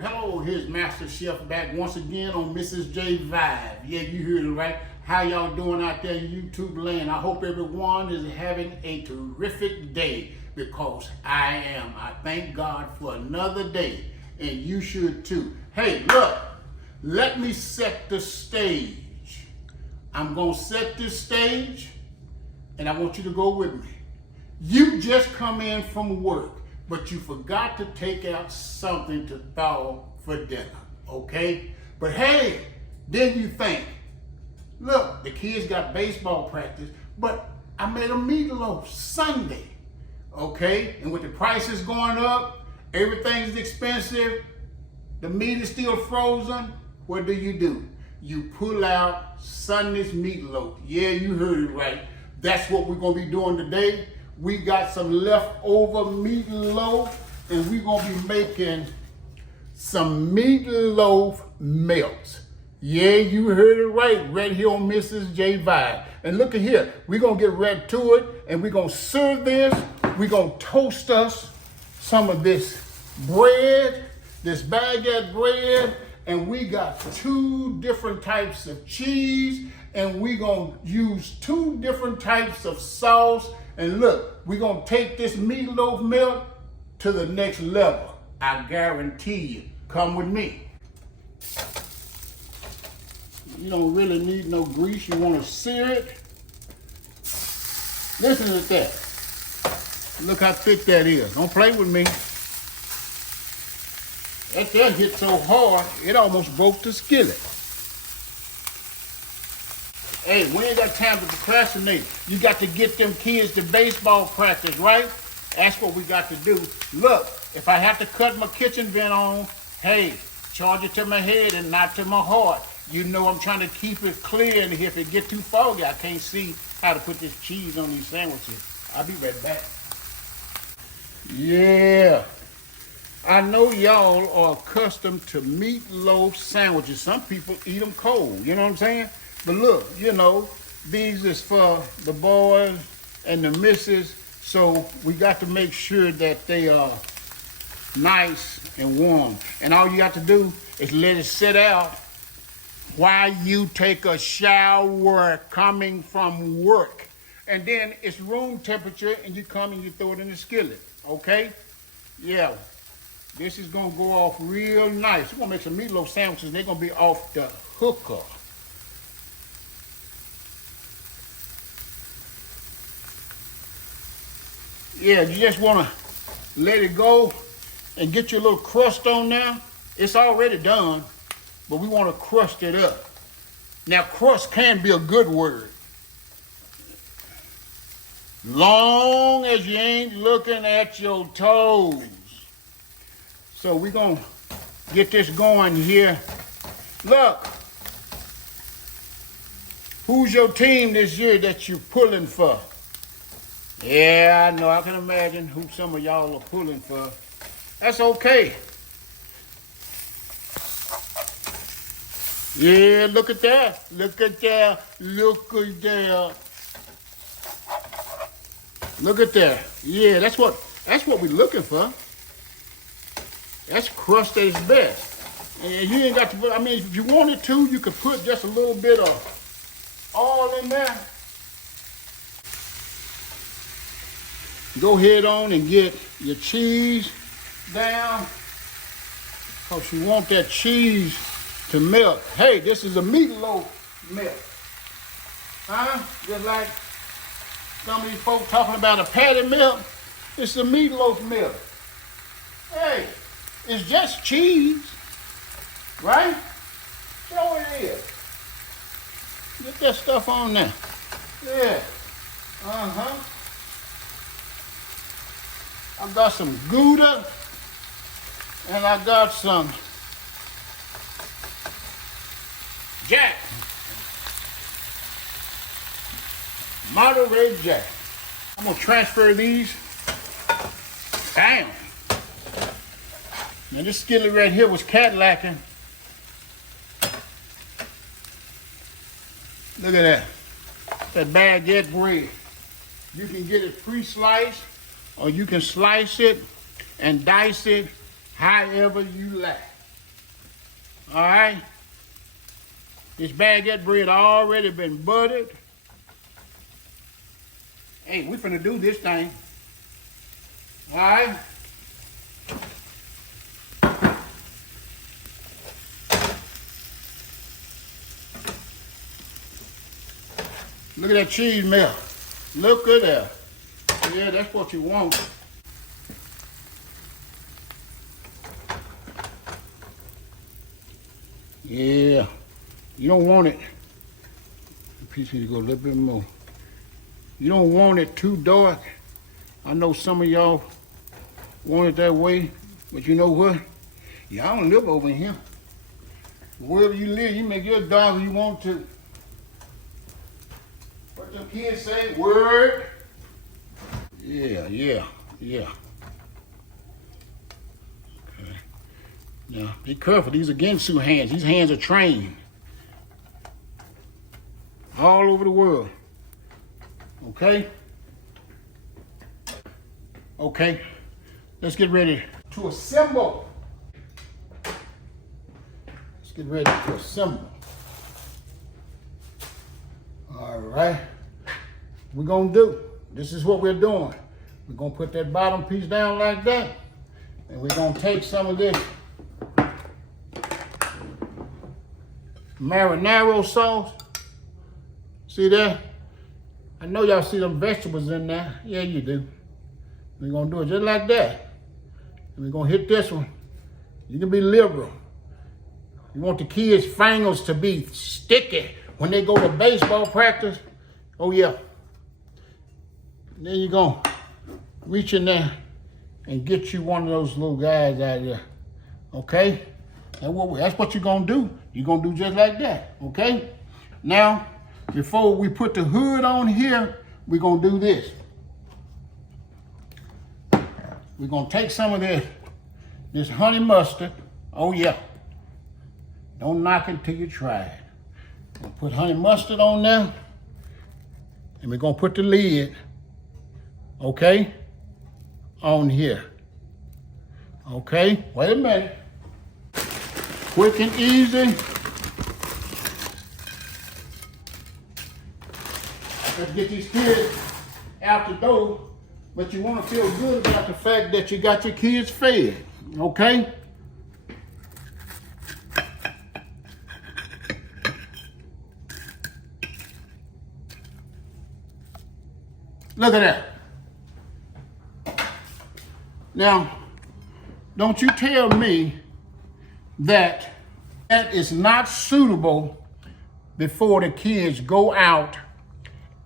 Hello, here's Master Chef back once again on Mrs. Jayvibers. Yeah, you heard it right. How y'all doing out there in YouTube land? I hope everyone is having a terrific day, because I am. I thank God for another day, and you should too. Hey, look, let me set the stage. I'm gonna set this stage, and I want you to go with me. You just come in from work, but you forgot to take out something to thaw for dinner, okay? But hey, then you think, look, the kids got baseball practice, but I made a meatloaf Sunday, okay? And with the prices going up, everything's expensive, the meat is still frozen, what do? You pull out Sunday's meatloaf. Yeah, you heard it right. That's what we're gonna be doing today. We got some leftover meatloaf, and we're gonna be making some meatloaf melts. Yeah, you heard it right here on Mrs. Jayvibers. And look at here, we're gonna get right to it, and we're gonna serve this. We're gonna toast us some of this bread, this baguette bread, and we got 2 different types of cheese, and we're gonna use 2 different types of sauce. And look, we're gonna take this meatloaf melt to the next level. I guarantee you. Come with me. You don't really need no grease. You wanna sear it. Listen to that. Look how thick that is. Don't play with me. That hit so hard, it almost broke the skillet. Hey, we ain't got time to procrastinate. You got to get them kids to baseball practice, right? That's what we got to do. Look, if I have to cut my kitchen vent on, hey, charge it to my head and not to my heart. You know I'm trying to keep it clear, and if it get too foggy, I can't see how to put this cheese on these sandwiches. I'll be right back. Yeah, I know y'all are accustomed to meatloaf sandwiches. Some people eat them cold, you know what I'm saying? But look, you know, these is for the boys and the missus, so we got to make sure that they are nice and warm. And all you got to do is let it sit out while you take a shower coming from work. And then it's room temperature, and you come and you throw it in the skillet, okay? Yeah, this is gonna go off real nice. We're gonna make some meatloaf sandwiches, and they're gonna be off the hooker. Yeah, you just want to let it go and get your little crust on there. It's already done, but we want to crust it up. Now, crust can be a good word, long as you ain't looking at your toes. So we're going to get this going here. Look, who's your team this year that you're pulling for? Yeah, I know. I can imagine who some of y'all are pulling for. That's okay. Yeah, look at that. Look at that. Look at that. Look at that. Yeah, that's what we're looking for. That's crust at its best. And you ain't got to put, I mean, if you wanted to, you could put just a little bit of oil in there. Go ahead on and get your cheese down, because you want that cheese to melt. Hey, this is a meatloaf melt. Huh? Just like some of these folks talking about a patty melt, it's a meatloaf melt. Hey, it's just cheese, right? So it is. Get that stuff on there. Yeah. Uh-huh. I got some Gouda, and I got some Jack, Monterey Jack. I'm gonna transfer these Bam. Now this skillet right here was Cadillacing. Look at that. That baguette bread. You can get it pre-sliced, or you can slice it and dice it however you like. All right? This baguette bread already been buttered. Hey, we finna do this thing. All right? Look at that cheese melt. Look at that. Yeah, that's what you want. Yeah, you don't want it. The piece need to go a little bit more. You don't want it too dark. I know some of y'all want it that way, but you know what? Y'all don't live over here. Wherever you live, you make your dark as you want to. What them kids say, word. Yeah. Okay. Now, be careful. These are Ginsu hands. These hands are trained. All over the world. Okay? Okay. Let's get ready to assemble. Let's get ready to assemble. All right. We're going to do. This is what we're doing. We're going to put that bottom piece down like that. And we're going to take some of this marinara sauce. See that? I know y'all see them vegetables in there. Yeah, you do. We're going to do it just like that. And we're going to hit this one. You can be liberal. You want the kids' fingers to be sticky when they go to baseball practice. Oh, yeah. And then you're going to reach in there and get you one of those little guys out there. Okay? That's what you're going to do. You're going to do just like that. Okay? Now, before we put the hood on here, we're going to do this. We're going to take some of this honey mustard. Oh, yeah. Don't knock it till you try it. We'll put honey mustard on there. And we're going to put the lid, okay, on here. Okay? Wait a minute. Quick and easy. Let's get these kids out the door, but you want to feel good about the fact that you got your kids fed, okay? Look at that. Now, don't you tell me that is not suitable before the kids go out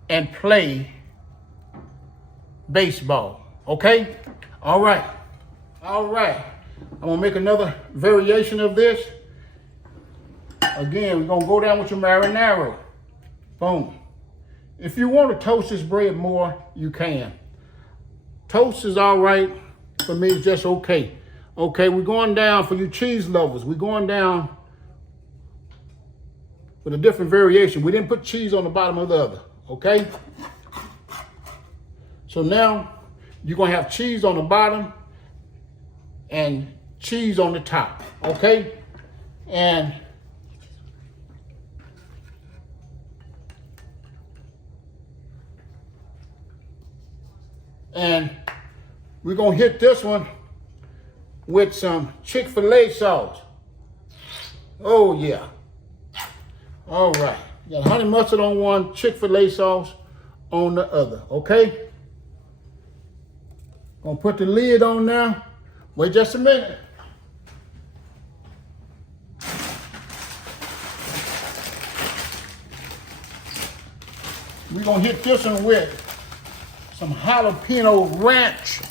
and play baseball, okay? All right. I'm gonna make another variation of this. Again, we're gonna go down with your marinara. Boom. If you want to toast this bread more, you can. Toast is all right. For me, it's just okay. Okay, we're going down for you cheese lovers. We're going down with a different variation. We didn't put cheese on the bottom of the other, okay? So now you're gonna have cheese on the bottom and cheese on the top, okay? And we're gonna hit this one with some Chick-fil-A sauce. Oh yeah. All right. Got honey mustard on one, Chick-fil-A sauce on the other, okay? Gonna put the lid on now. Wait just a minute. We're gonna hit this one with some jalapeno ranch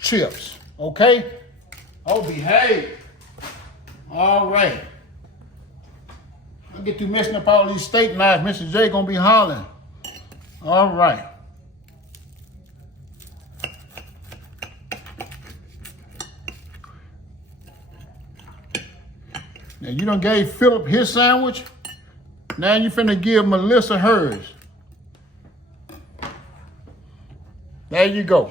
chips, okay? Oh, behave. All right. I'll get through messing up all these steak knives. Mr. J gonna be hollering. All right. Now you done gave Philip his sandwich. Now you finna give Melissa hers. There you go.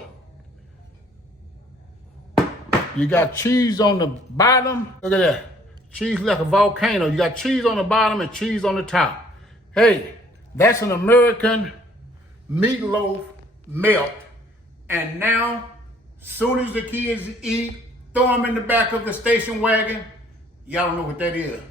You got cheese on the bottom. Look at that. Cheese like a volcano. You got cheese on the bottom and cheese on the top. Hey, that's an American meatloaf melt. And now, soon as the kids eat, throw them in the back of the station wagon. Y'all don't know what that is.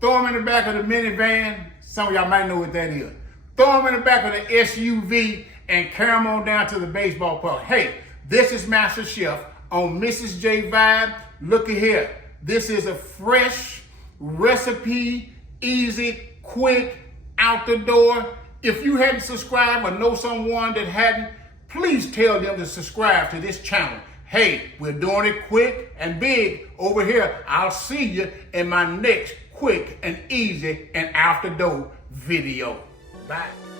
Throw them in the back of the minivan. Some of y'all might know what that is. Throw them in the back of the SUV and carry them on down to the baseball park. Hey, this is Master Chef on Mrs. J Vibe. Look at here. This is a fresh recipe, easy, quick, out the door. If you hadn't subscribed or know someone that hadn't, please tell them to subscribe to this channel. Hey, we're doing it quick and big over here. I'll see you in my next quick and easy and out the door video. Bye.